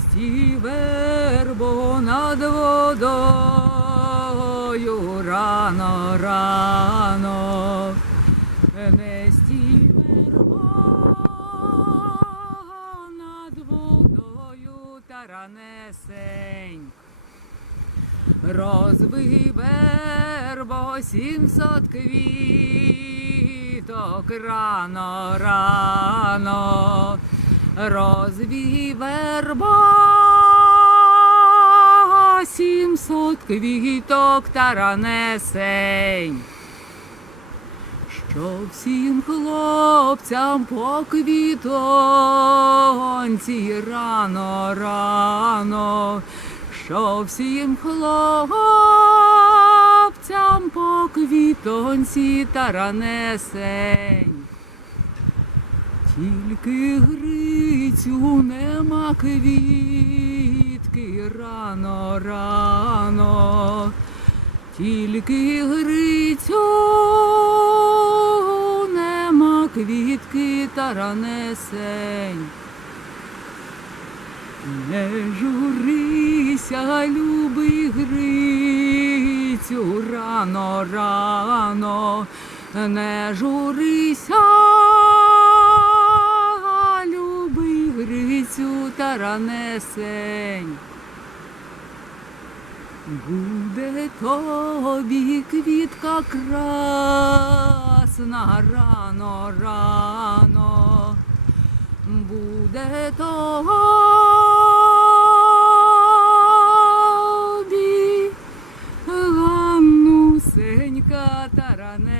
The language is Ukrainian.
Несті вербо над водою рано, рано, несті вербо над водою таранесень. Розбий вербо сімсот квіток рано, рано, розвій вербо сімсот квіток таранесень. Що всім хлопцям по квітонці рано, рано, що всім хлопцям по квітонці таранесень. Тільки Грицю нема квітки рано, рано, тільки Грицю нема квітки таранесень. Не журися, любий Грицю, рано, рано, не журися, ранесень. Буде тобі квітка красна рано, рано, буде тобі, Ганнусенька таранесень.